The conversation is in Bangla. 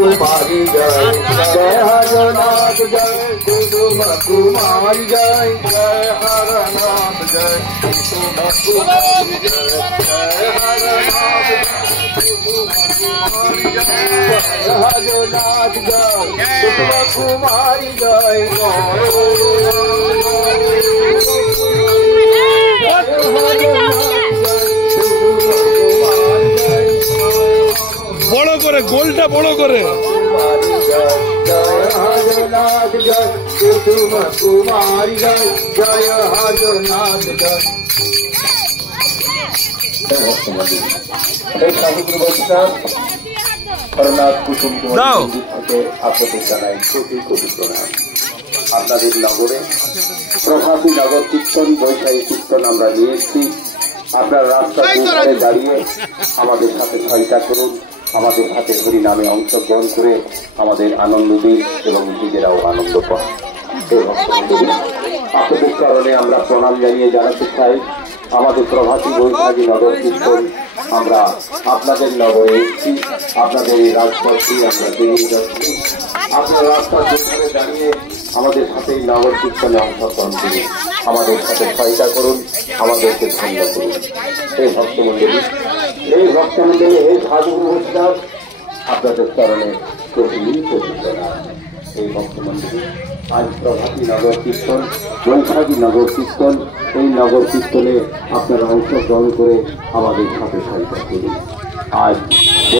कुमारी जय जय हरनाथ जय कुसुम कुमारी जय जय हरनाथ जय कुसुम कुमारी जय जय हरनाथ हरनाथ जय कुसुम कुमारी जय বড় করে গোলটা বড় করে जय हरनाथ जय कुसुम कुमारी जय जय हरनाथ जय हरनाथ कुसुम আপনাদের জানাই কোটি কোটি প্রণাম। আপনাদের নগরে প্রভাতী নগর কীর্তন বৈশাখী কীর্তন আমরা নিয়ে এসেছি। আপনার রাস্তায় দাঁড়িয়ে আমাদের সাথে সহায়তা করুন, আমাদের হাতে হরি নামে অংশগ্রহণ করে আমাদের আনন্দ দিন এবং নিজেরাও আনন্দ পান। আপনাদের কারণে আমরা প্রণাম জানিয়ে জানাতে চাই আমাদের প্রভাতী বৈশাখী নগর কীর্তন আমরা আপনাদের নগরে এসেছি, আপনাদের এই রাজপথে আমরা বেরিয়ে যাচ্ছি। আপনার রাস্তার দুধারে দাঁড়িয়ে আমাদের সাথে এই নগর কীর্তনে অংশগ্রহণ করুন, আমাদের সাথে সহায়তা করুন, আমাদেরকে ধন্য করুন। এই ভক্তমন্ডলী এই সাধুগুরু বৈষ্ণব আপনাদের চরণে কোটি কোটি প্রণাম। এই ভক্তমন্ডলী আজ প্রভাতী নগর কীর্তন বৈশাখী নগর কীর্তন, এই নগর কীর্তনে আপনারা অংশগ্রহণ করে আমাদের সাথে সহায়তা করুন। আজ